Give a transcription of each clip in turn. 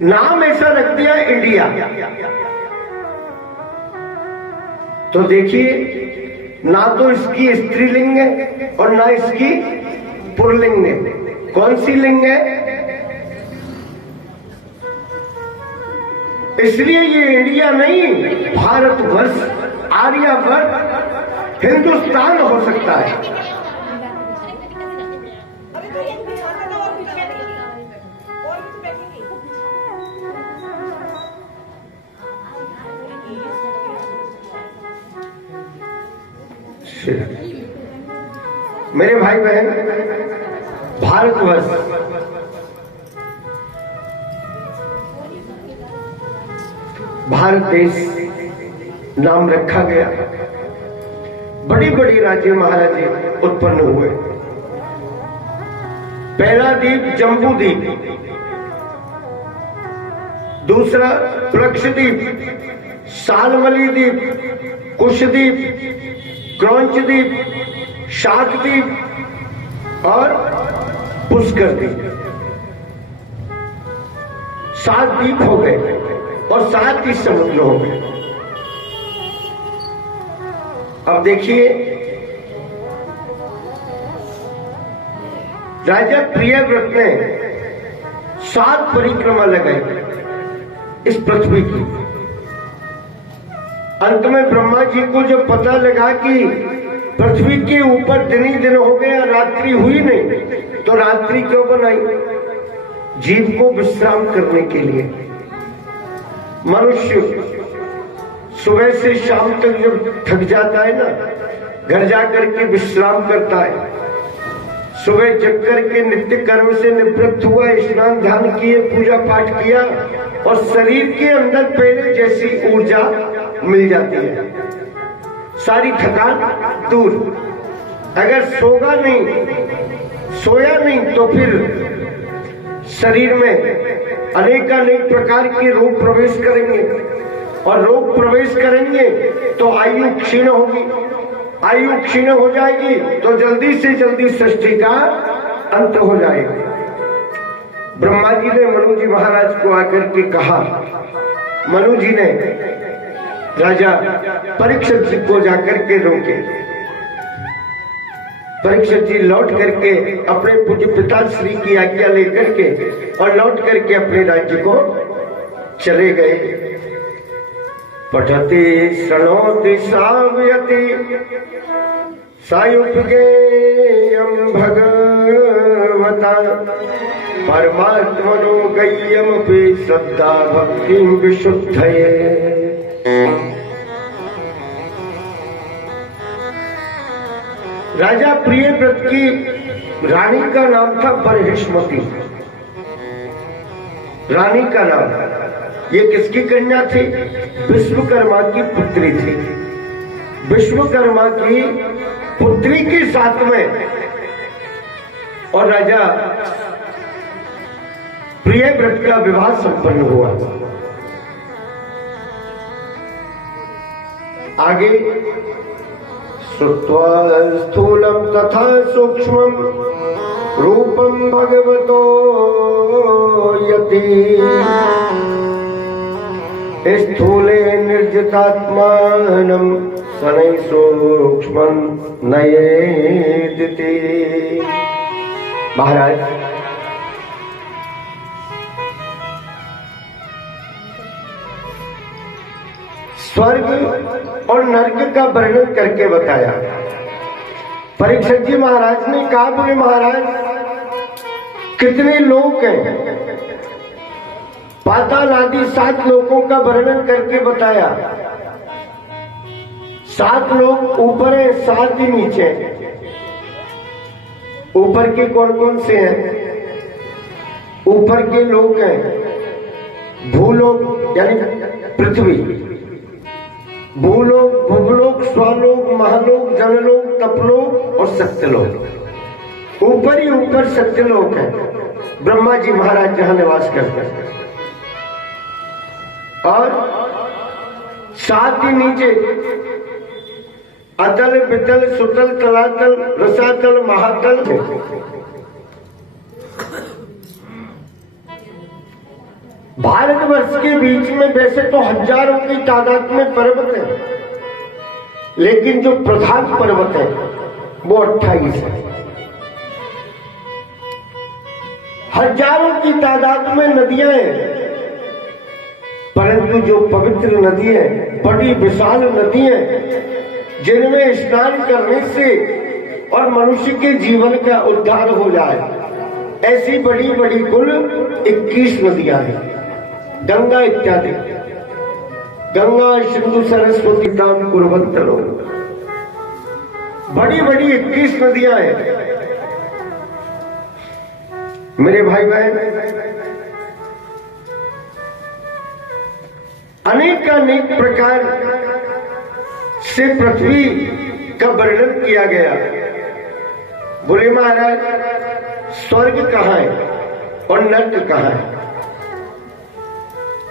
नाम ऐसा रख दिया इंडिया। तो देखिए, ना तो इसकी स्त्रीलिंग है और ना इसकी पुल्लिंग है। कौन सी लिंग है? इसलिए ये इंडिया नहीं, भारतवर्ष, आर्यवर्त, हिंदुस्तान हो सकता है। मेरे भाई बहन, भारतवर्ष भारत देश नाम रखा गया। बड़ी बड़ी राज्य महाराजे उत्पन्न हुए। पहला द्वीप जम्बू द्वीप, दूसरा प्लक्षद्वीप, शालमली द्वीप, कुशद्वीप, क्रौंच द्वीप, शाकद्वीप और पुष्कर द्वीप। 7 द्वीप हो गए और 7 ही समुद्र हो गए। अब देखिए, राजा प्रियव्रत ने 7 परिक्रमा लगाई इस पृथ्वी की। अंत में ब्रह्मा जी को जब पता लगा कि पृथ्वी के ऊपर दिन ही दिन हो गया, रात्रि हुई नहीं, तो रात्रि क्यों बनाई? जीव को विश्राम करने के लिए। मनुष्य सुबह से शाम तक जब थक जाता है ना, घर जाकर के विश्राम करता है। सुबह जग करके नित्य कर्म से निवृत्त हुआ, स्नान ध्यान किए, पूजा पाठ किया और शरीर के अंदर पहले जैसी ऊर्जा मिल जाती है, सारी थकान दूर। अगर सोया नहीं तो फिर शरीर में अनेकानेक प्रकार के रोग प्रवेश करेंगे और रोग प्रवेश करेंगे तो आयु क्षीण होगी। आयु क्षीण हो जाएगी तो जल्दी से जल्दी सृष्टि का अंत हो जाएगा। ब्रह्मा जी ने मनु जी महाराज को आकर के कहा, मनु जी ने राजा परीक्षित जी को जाकर के रोके। परीक्षित जी लौट करके अपने पूज्य पिताश्री की आज्ञा लेकर के और लौट करके अपने राज्य को चले गए। पठति शृणोति सावयति सायुपगेयं भगवता परमात्मनो गय्यमपि श्रद्धा भक्तिं विशुद्धये। राजा प्रियव्रत की रानी का नाम था बरहिष्मती। रानी का नाम, ये किसकी कन्या थी? विश्वकर्मा की पुत्री थी। विश्वकर्मा की पुत्री के साथ में और राजा प्रियव्रत का विवाह संपन्न हुआ। आगे श्रुत्वा स्थूलं तथा सूक्ष्मं रूपं भगवतो यति स्थूले निर्जितात्मानं शनैः सूक्ष्मं नयेदिति। महाराज, स्वर्ग और नरक का वर्णन करके बताया। परीक्षित जी महाराज ने कहा, बोले महाराज कितने लोक हैं? पाताल आदि 7 लोकों का वर्णन करके बताया। 7 लोक ऊपर है, 7 ही नीचे हैं। ऊपर के कौन कौन से हैं? ऊपर के लोक हैं भूलोक यानी पृथ्वी, भूलोक, भूलोक, स्वलोक, महालोक, जनलोक, तपलोक और सत्यलोक। ऊपर ही ऊपर सत्यलोक है, ब्रह्मा जी महाराज जहां निवास करते हैं। और 7 ही नीचे अतल, वितल, सुतल, तलातल, रसातल, महातल। भारतवर्ष के बीच में वैसे तो हजारों की तादाद में पर्वत है, लेकिन जो प्रधान पर्वत है वो 28 है। हजारों की तादाद में नदियां हैं, परंतु जो पवित्र नदी है, बड़ी विशाल नदी है, जिनमें स्नान करने से और मनुष्य के जीवन का उद्धार हो जाए, ऐसी बड़ी बड़ी कुल 21 नदियां हैं। गंगा इत्यादि, गंगा सिंधु सरस्वती ताम कुर्वन्तरो, बड़ी बड़ी 21 नदियां हैं। मेरे भाई बहन, अनेक प्रकार से पृथ्वी का वर्णन किया गया। बोले महाराज, स्वर्ग कहाँ है और नर्क कहाँ है?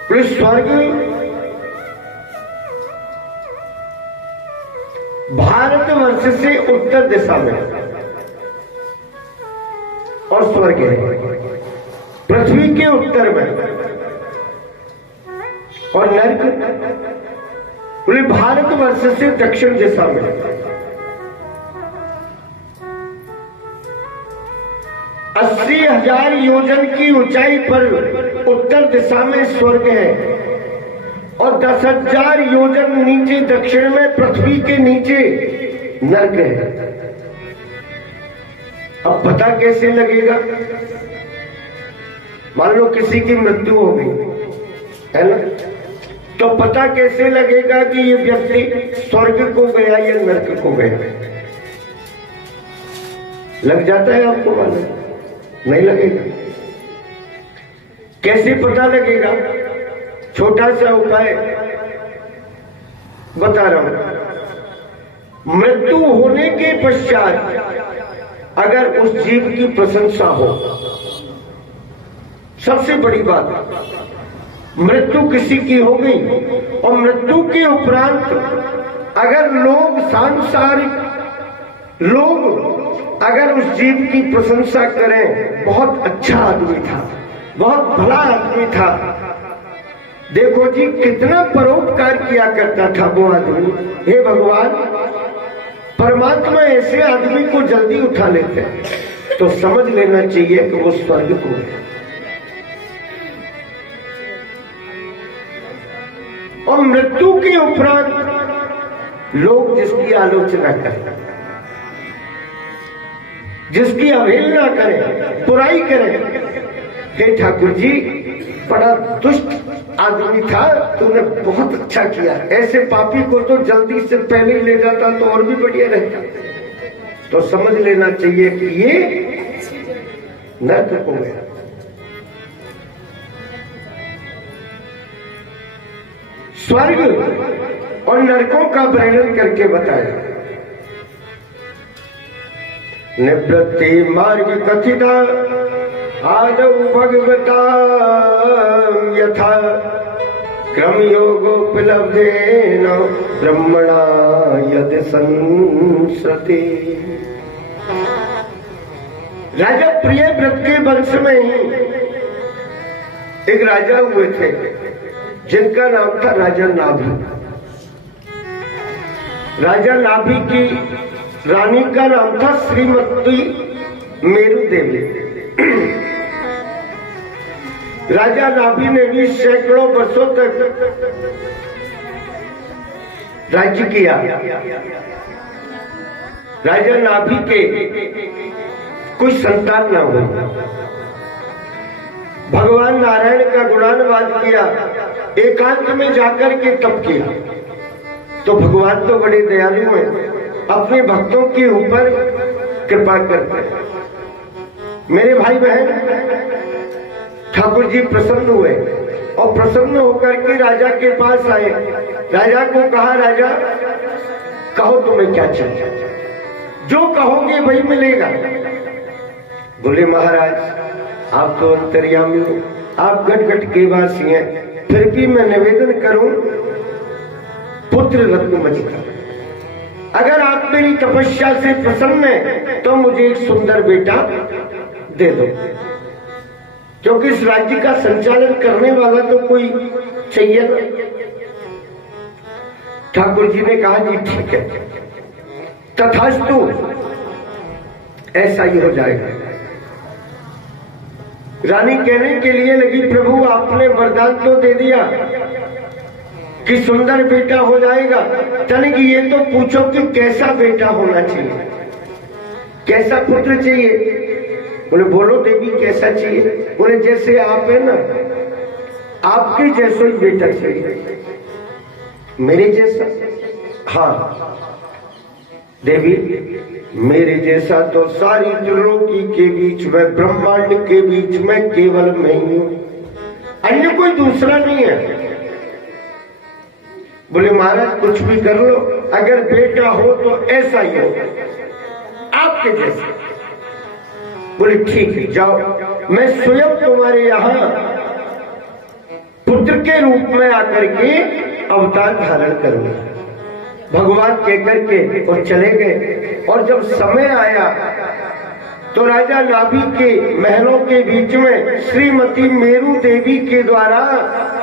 बोले स्वर्ग भारतवर्ष से उत्तर दिशा में और स्वर्ग है पृथ्वी के उत्तर में, और नर्क बोले भारतवर्ष से दक्षिण दिशा में। 80,000 योजन की ऊंचाई पर उत्तर दिशा में स्वर्ग है, और 10,000 योजन नीचे दक्षिण में पृथ्वी के नीचे नर्क है। अब पता कैसे लगेगा? मान लो किसी की मृत्यु हो गई है ना, तो पता कैसे लगेगा कि ये व्यक्ति स्वर्ग को गया या नर्क को गया? लग जाता है आपको मालूम? नहीं लगेगा। कैसे पता लगेगा? छोटा सा उपाय बता रहा हूं। मृत्यु होने के पश्चात अगर उस जीव की प्रशंसा हो, सबसे बड़ी बात, मृत्यु किसी की हो गई और मृत्यु के उपरांत अगर लोग, सांसारिक लोग अगर उस जीव की प्रशंसा करें, बहुत अच्छा आदमी था, बहुत भला आदमी था, देखो जी कितना परोपकार किया करता था वो आदमी, हे भगवान, परमात्मा ऐसे आदमी को जल्दी उठा लेते हैं, तो समझ लेना चाहिए कि वो स्वर्ग को है। और मृत्यु के उपरांत लोग जिसकी आलोचना करें, जिसकी अवहेलना करें, बुराई करें, हे ठाकुर जी बड़ा दुष्ट आदमी था, तूने बहुत अच्छा किया, ऐसे पापी को तो जल्दी से पहले ही ले जाता तो और भी बढ़िया रहता, तो समझ लेना चाहिए कि ये नर्क हो गया। स्वर्ग और नरकों का वर्णन करके बताया। निवृत्ति मार्ग कथिता आदौ भगवता यथा क्रम योगोपलब्धेन ब्रह्मणा यदि संसृति। राजा प्रियव्रत के वंश में ही एक राजा हुए थे जिनका नाम था राजा नाभि। राजा नाभि की रानी का नाम था श्रीमती मेरुदेवी। राजा नाभि ने भी सैकड़ों वर्षों तक राज्य किया। राजा नाभि के कोई संतान न हुई। भगवान नारायण का गुणानुवाद किया, एकांत में जाकर के तप किया, तो भगवान तो बड़े दयालु हैं, अपने भक्तों के ऊपर कृपा करते हैं। मेरे भाई बहन, ठाकुर जी प्रसन्न हुए और प्रसन्न होकर के राजा के पास आए। राजा को कहा, राजा कहो तुम्हें क्या चाहिए, जो कहोगे वही मिलेगा। बोले महाराज आप तो अंतर्यामी हो, आप गट गट के वासी हैं, फिर भी मैं निवेदन करूं पुत्र रत्न मजिका, अगर आप मेरी तपस्या से प्रसन्न हैं तो मुझे एक सुंदर बेटा दे दो। क्योंकि इस राज्य का संचालन करने वाला तो कोई चाहिए ना। ठाकुर जी ने कहा जी ठीक है, तथास्तु, ऐसा ही हो जाएगा। रानी कहने के लिए लगी, प्रभु आपने वरदान तो दे दिया कि सुंदर बेटा हो जाएगा, तनिक ये तो पूछो कि कैसा बेटा होना चाहिए, कैसा पुत्र चाहिए। बोले बोलो देवी कैसा चाहिए। बोले जैसे आप है ना, आपके जैसा ही बेटा चाहिए। मेरे जैसा? हाँ देवी, मेरे जैसा तो सारी त्रिलोकी के बीच में, ब्रह्मांड के बीच में केवल मैं ही हूं, अन्य कोई दूसरा नहीं है। बोले महाराज कुछ भी कर लो, अगर बेटा हो तो ऐसा ही हो, आपके जैसा। बोले ठीक है, जाओ, मैं स्वयं तुम्हारे यहां पुत्र के रूप में आकर के अवतार धारण करूंगा। भगवान कहकर के और चले गए। और जब समय आया तो राजा नाभि के महलों के बीच में श्रीमती मेरू देवी के द्वारा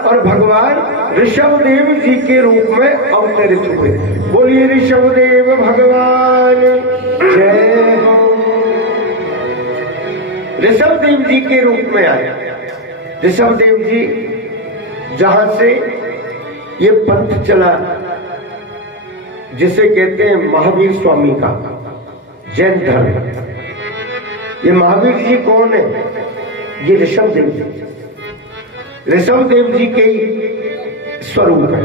और भगवान ऋषभदेव जी के रूप में अवतरित हुए। बोलिए ऋषभदेव भगवान जय हो। ऋषभदेव जी के रूप में आया। ऋषभदेव जी जहां से ये पंथ चला जिसे कहते हैं महावीर स्वामी का जैन धर्म। ये महावीर जी कौन है? ये ऋषभदेव जी, ऋषभदेव जी के ही स्वरूप है।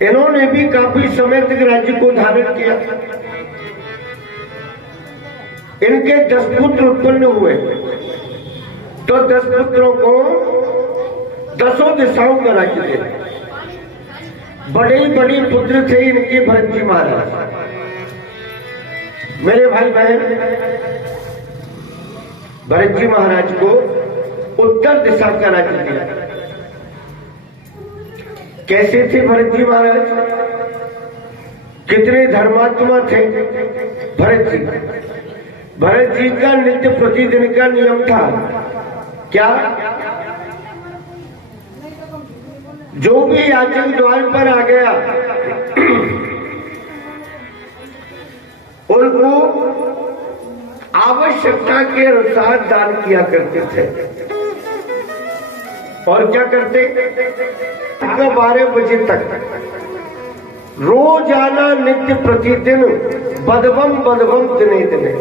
इन्होंने भी काफी समय तक राज्य को धारण किया। इनके 10 पुत्र उत्पन्न हुए, तो 10 पुत्रों को 10 दिशाओं का राज्य दिया। बड़े बड़े पुत्र थे इनके भरत जी महाराज। मेरे भाई बहन, भरत जी महाराज को उत्तर दिशा का राज्य दिया। कैसे थे भरत जी महाराज? कितने धर्मात्मा थे भरत जी। भरत जी का नित्य प्रतिदिन का नियम था क्या? जो भी याचक द्वार पर आ गया उनको आवश्यकता के अनुसार दान किया करते थे। और क्या करते? 12 बजे तक रोजाना नित्य प्रतिदिन बदबम दिने दिने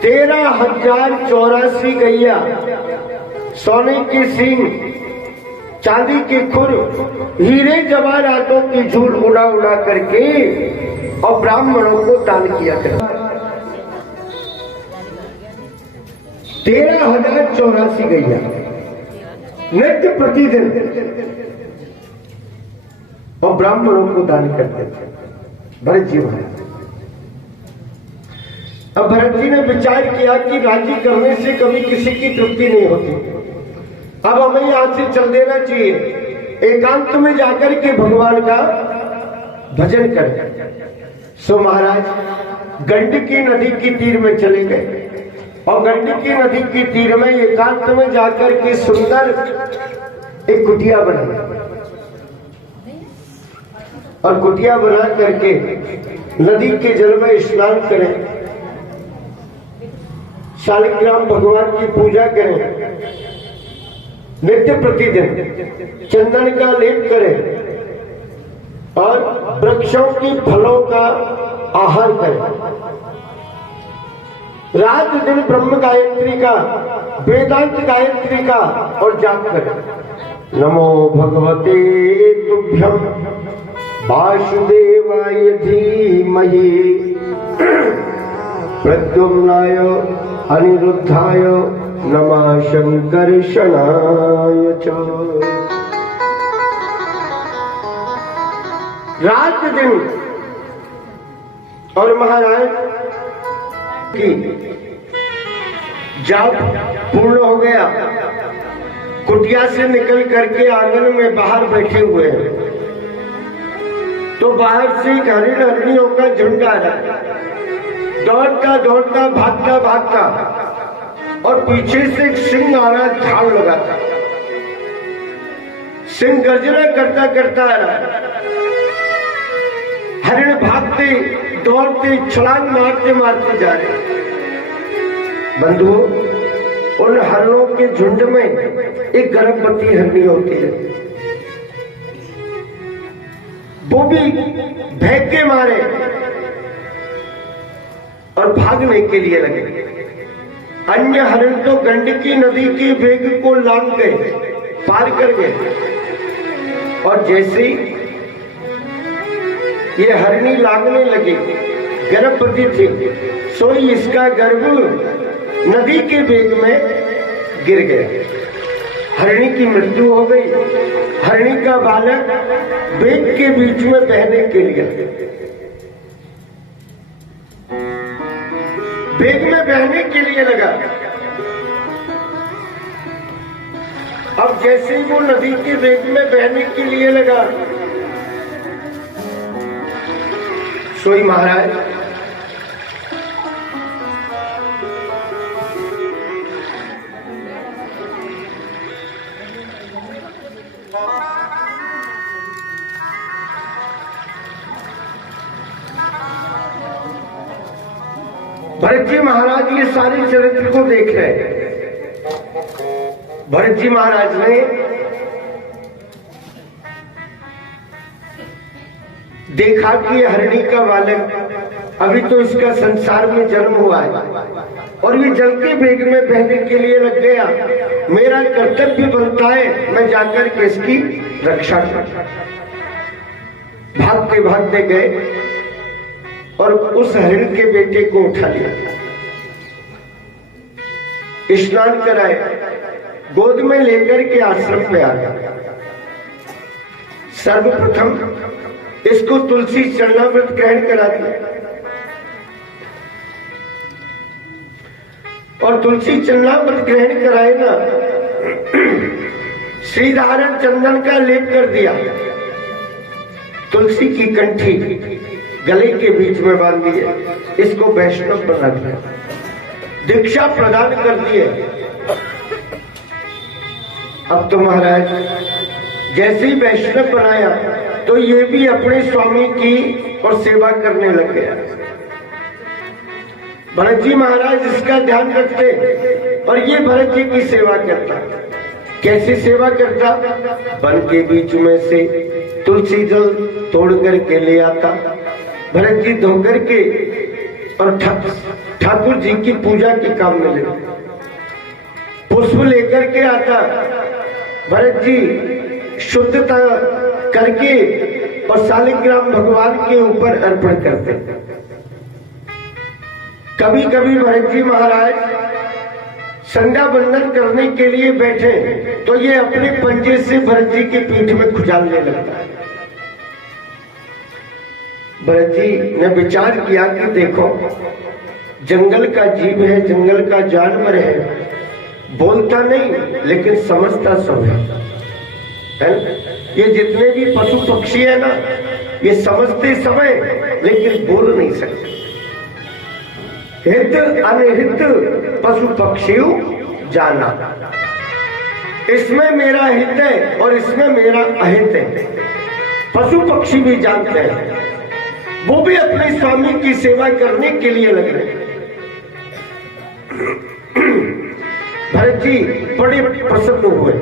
13,084 गैया, सोने के सींग, चांदी के खुर, हीरे जवाहरातों की झूल उड़ा उड़ा करके और ब्राह्मणों को दान किया करता। 13,084 गैया नित्य प्रतिदिन, और ब्राह्मणों को दान करते थे भरत जी महाराज। अब भरत जी ने विचार किया कि राज्य करने से कभी किसी की तृप्ति नहीं होती, अब हमें यहां से चल देना चाहिए, एकांत में जाकर के भगवान का भजन करें। सो महाराज गंडकी नदी की तीर में चले गए और गंडकी नदी की तीर में एकांत में जाकर के सुंदर एक कुटिया बनाई और कुटिया बना करके नदी के जल में स्नान करें, शालिग्राम भगवान की पूजा करें, नित्य प्रतिदिन चंदन का लेप करें और वृक्षों की फलों का आहार करें। रात दिन ब्रह्म गायत्री का, वेदांत गायत्री का और जाप करें। नमो भगवते तुभ्यं वासुदेवाय धीमहि प्रद्युम्नाय अनिरुद्धाय नमः शंकर्षणाय च। रात दिन और महाराज की जाप पूर्ण हो गया। कुटिया से निकल करके आंगन में बाहर बैठे हुए हैं तो बाहर से एक हरिण हरिणियों का झुंड आ रहा है, दौड़ता दौड़ता भागता भागता, और पीछे से एक सिंह आ रहा, झाड़ लगाता। सिंह गर्जना करता करता आ रहा, हरिण भागते दौड़ते छलांग मारते मारते जा रहे। बंधुओं, उन हरणों के झुंड में एक गर्भवती हरणी होती है। वो भी भय के मारे और भागने के लिए लगे। अन्य हरण तो गंडकी नदी के वेग को लांघ गए, पार कर गए, और जैसे ही ये हरणी लांघने लगी, गर्भवती थी, सोई इसका गर्भ नदी के वेग में गिर गया। हरणी की मृत्यु हो गई। हरणी का बालक वेग के बीच में बहने के लिए, वेग में बहने के लिए लगा। अब जैसे ही वो नदी के वेग में बहने के लिए लगा, सोई महाराज भरत जी महाराज ये सारे चरित्र को देख रहे हैं। भरत जी महाराज ने देखा कि हरणी का बालक अभी तो इसका संसार में जन्म हुआ है और ये जल के वेग में बहने के लिए लग गया। मेरा कर्तव्य बनता है मैं जाकर के इसकी रक्षा करूं। भागते भागते गए और उस हरिण के बेटे को उठा लिया, स्नान कराए, गोद में लेकर के आश्रम में आ गया। सर्वप्रथम इसको तुलसी चरणामृत ग्रहण करा दिया और तुलसी चरणामृत ग्रहण कराए ना, श्रीधारण चंदन का लेप कर दिया, तुलसी की कंठी गले के बीच में बांध दिए, इसको वैष्णव बना दिया, दीक्षा प्रदान कर दिए। अब तो महाराज जैसे ही वैष्णव बनाया तो ये भी अपने स्वामी की और सेवा करने लग गया। भरत जी महाराज इसका ध्यान रखते और ये भरत जी की सेवा करता। कैसे सेवा करता? वन के बीच में से तुलसी जल तोड़ करके ले आता, भरत जी धो करके और ठाकुर जी की पूजा के काम में लेते। पुष्प लेकर के आता, भरत जी शुद्धता करके और शालिग्राम भगवान के ऊपर अर्पण करते। कभी कभी भरत जी महाराज संध्या बंदन करने के लिए बैठे तो ये अपने पंजे से भरत जी के पीठ में खुजालने लगता है। भरत जी ने विचार किया कि देखो जंगल का जीव है, जंगल का जानवर है, बोलता नहीं लेकिन समझता सब है। ये जितने भी पशु पक्षी है ना, ये समझते समय लेकिन बोल नहीं सकते। हित अनहित पशु पक्षी जाना, इसमें मेरा हित है और इसमें मेरा अहित है। पशु पक्षी भी जानते हैं, वो भी अपने स्वामी की सेवा करने के लिए लग रहे हैं। भरत जी बड़े प्रसन्न हुए,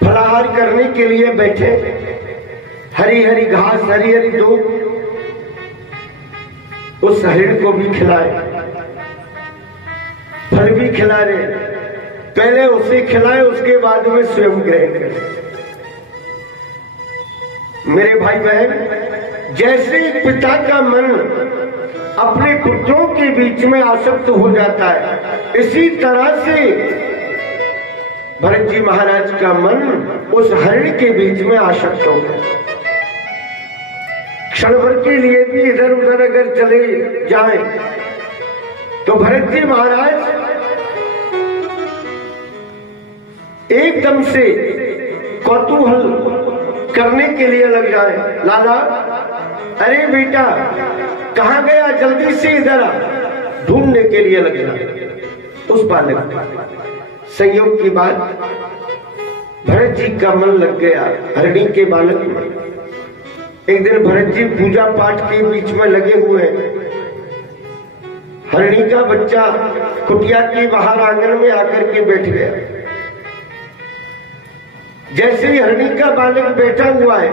फलाहार करने के लिए बैठे, हरी हरी घास, हरी हरी दूब उस हरिण को भी खिलाए, फल भी खिला रहे। पहले उसे खिलाए, उसके बाद में स्वयं ग्रहण करें। मेरे भाई बहन, जैसे पिता का मन अपने पुत्रों के बीच में आसक्त हो जाता है, इसी तरह से भरत जी महाराज का मन उस हरिण के बीच में आसक्त हो गया। क्षण भर के लिए भी इधर उधर अगर चले जाएं तो भरत जी महाराज एकदम से कौतूहल करने के लिए लग जाए। लाला, अरे बेटा कहाँ गया, जल्दी से इधर आ, ढूंढने के लिए लग जाए उस बालक। संयोग की बात, भरत जी का मन लग गया हरिणी के बालक में। एक दिन भरत जी पूजा पाठ के बीच में लगे हुए हैं। हरिणी का बच्चा कुटिया के बाहर आंगन में आकर के बैठ गया। जैसे ही हरिणी का बालक बैठा हुआ है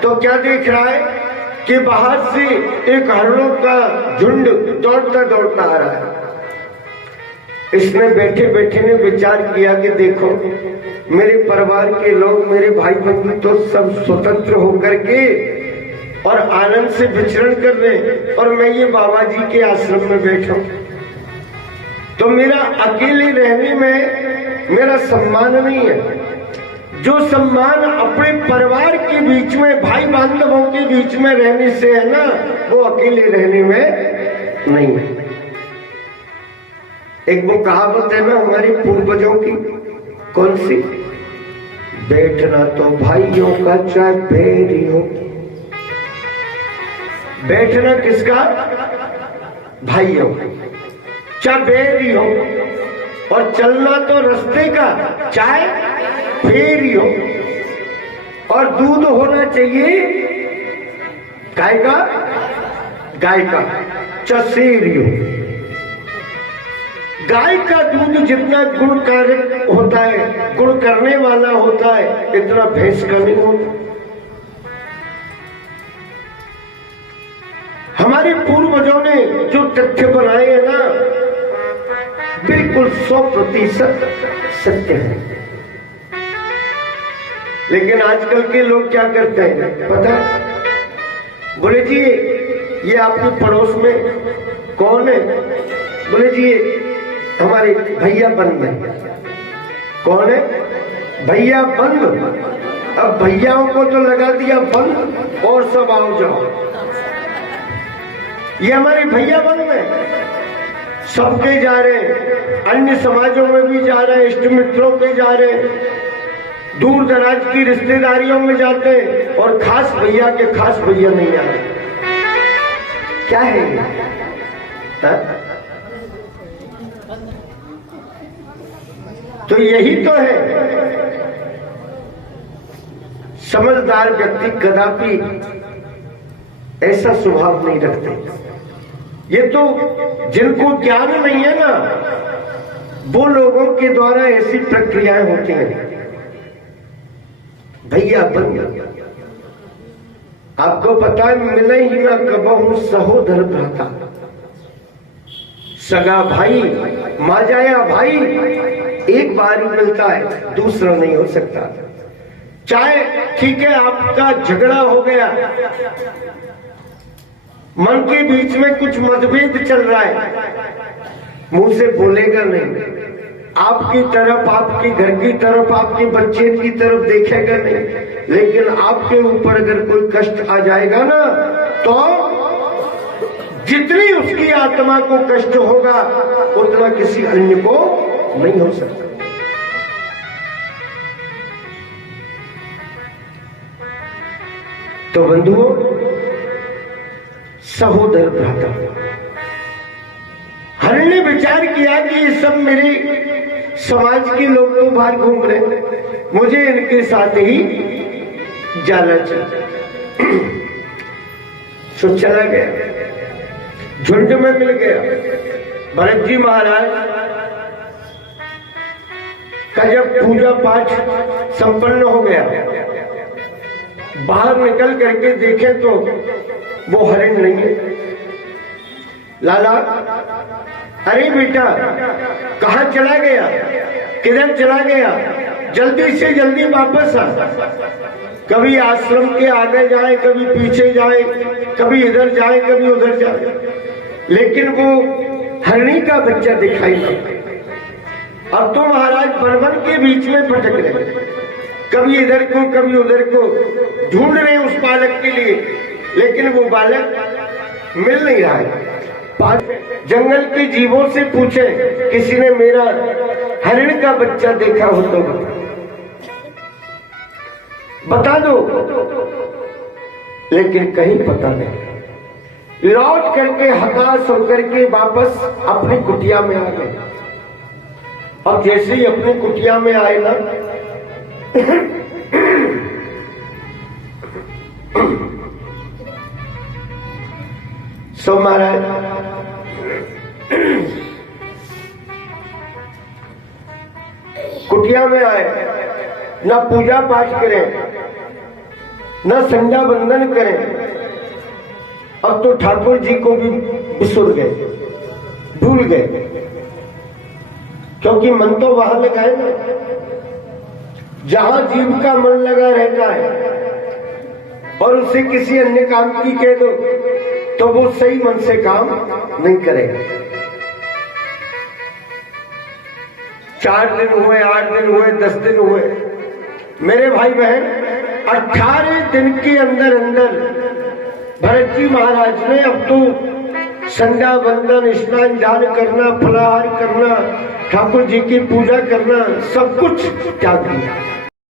तो क्या देख रहा है कि बाहर से एक हरणों का झुंड दौड़ता दौड़ता आ रहा है। इसने बैठे बैठे ने विचार किया कि देखो, मेरे परिवार के लोग, मेरे भाई बंधु तो सब स्वतंत्र होकर के और आनंद से विचरण कर रहे, और मैं ये बाबा जी के आश्रम में बैठा हूं, तो मेरा अकेले रहने में मेरा सम्मान नहीं है। जो सम्मान अपने परिवार के बीच में, भाई बांधवों के बीच में रहने से है ना, वो अकेले रहने में नहीं है। एक वो कहावत है ना हमारे पूर्वजों की, कौन सी? बैठना तो भाइयों का चाहे बैरियों। बैठना किसका? भाइयों चाहे बैरियों, और चलना तो रास्ते का चाहे फेरी हो, और दूध होना चाहिए गाय का, गाय का चसेरी हो। गाय का दूध जितना गुणकारक होता है, गुण करने वाला होता है, इतना भैंस का नहीं होता। हमारे पूर्वजों ने जो तथ्य बनाए हैं ना, बिल्कुल 100% सत्य है। लेकिन आजकल के लोग क्या करते हैं पता है? बोले जी ये आपके पड़ोस में कौन है? बोले जी हमारे भैया बंद है। कौन है? भैया बंद। अब भैयाओं को तो लगा दिया बंद, और सब आओ जाओ। ये हमारे भैया बंद है, सबके जा रहे हैं, अन्य समाजों में भी जा रहे हैं, इष्ट मित्रों पे जा रहे हैं, दूर दराज की रिश्तेदारियों में जाते हैं, और खास भैया के खास भैया नहीं आ रहे। क्या है ये? तो यही तो है, समझदार व्यक्ति कदापि ऐसा स्वभाव नहीं रखते। ये तो जिनको ज्ञान नहीं है ना, वो लोगों के द्वारा ऐसी प्रक्रियाएं होती हैं। भैया बन, आपको पता है मिले ही ना कबहू सहोदर भ्राता। सगा भाई, माजाया भाई एक बार ही मिलता है, दूसरा नहीं हो सकता। चाहे ठीक है आपका झगड़ा हो गया, मन के बीच में कुछ मतभेद चल रहा है, मुंह से बोलेगा नहीं, आपकी तरफ, आपके घर की तरफ, आपके बच्चे की तरफ देखेगा नहीं, लेकिन आपके ऊपर अगर कोई कष्ट आ जाएगा ना, तो जितनी उसकी आत्मा को कष्ट होगा उतना किसी अन्य को नहीं हो सकता। तो बंधुओं, सहोदर भ्राता, हरि ने विचार किया कि ये सब मेरे समाज के लोग तो बाहर घूम रहे, मुझे इनके साथ ही जाना चाहिए। तो चला गया, झुंड में मिल गया। भरत जी महाराज का जब पूजा पाठ संपन्न हो गया, बाहर निकल करके देखे तो वो हरिण नहीं है। लाला, अरे बेटा कहाँ चला गया, किधर चला गया, जल्दी से जल्दी वापस आ। कभी आश्रम के आगे जाए, कभी पीछे जाए, कभी इधर जाए, कभी उधर जाए, लेकिन वो हरिणी का बच्चा दिखाई ना। अब तो महाराज बरबन के बीच में भटक रहे, कभी इधर को कभी उधर को ढूंढ रहे उस बालक के लिए, लेकिन वो बालक मिल नहीं रहा है। जंगल के जीवों से पूछे, किसी ने मेरा हरिण का बच्चा देखा हो तो। बता दो, लेकिन कहीं पता नहीं। लौट करके हताश होकर के वापस अपनी कुटिया में आ गए। अब जैसे ही अपनी कुटिया में आए ना, सो महाराज कुटिया में आए, ना पूजा पाठ करें, ना संध्या बंदन करें। अब तो ठाकुर जी को भी बिसुर गए, भूल गए, क्योंकि मन तो वहां लगा है ना जहां जीव का मन लगा रहता है, और उसे किसी अन्य काम की कह दो तो वो सही मन से काम नहीं करेगा। 4 दिन हुए, 8 दिन हुए, 10 दिन हुए, मेरे भाई बहन 18 दिन के अंदर अंदर भरत जी महाराज ने अब तो संध्या बंदन, स्नान ध्यान करना, फलाहार करना, ठाकुर जी की पूजा करना, सब कुछ त्याग दिया।